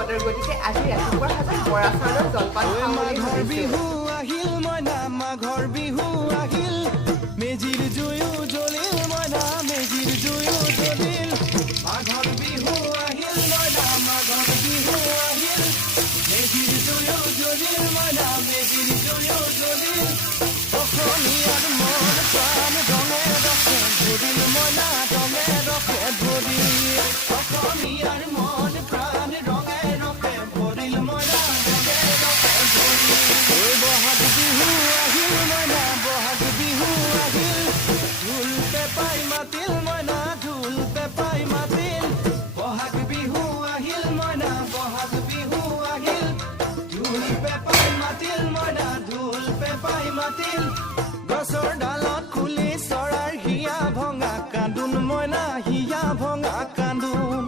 বতৰ গতিকে আজি ৰাতিপুৱাৰ সাজত বৰা চাউলৰ জলপান খাওঁ বুলি মাঘৰ ভাবিছোঁ। বিহু আহিল মইনা মাঘৰ বিহু আহিল মেজিৰ জুয়ো জ্বলিল মইনা মেজিৰ জুয়ো জ্বলিল মাঘৰ বিহু আহিল মইনা মাঘৰ বিহু আহিল মেজিৰ জুয়ো জ্বলিল মইনা মেজিৰ জুয়ো জ্বলিল অসমীয়াৰ মন প্ৰাণ ৰঙে ৰসে ভৰিল মইনা ৰঙে ৰসে ভৰিল অসমীয়াৰ মন প্ৰাণ ৰঙে ৰসে ভৰিল মইনা ৰঙে ৰসে ভৰিল বহাগ বিহু আহিল মইনা বহাগ বিহু আহিল ঢোল পেঁপাই মাতিল মইনা ঢোল পেঁপাই মাতিল বহাগ বিহু আহিল মইনা বহাগ বিহু আহিল ঢোল পেঁপাই মাতিল মইনা ঢোল পেঁপাই মাতিল গছৰ ডালত খুলি চৰাইৰ হিয়া ভঙা কান্দোন মইনা হিয়া ভঙা কান্দোন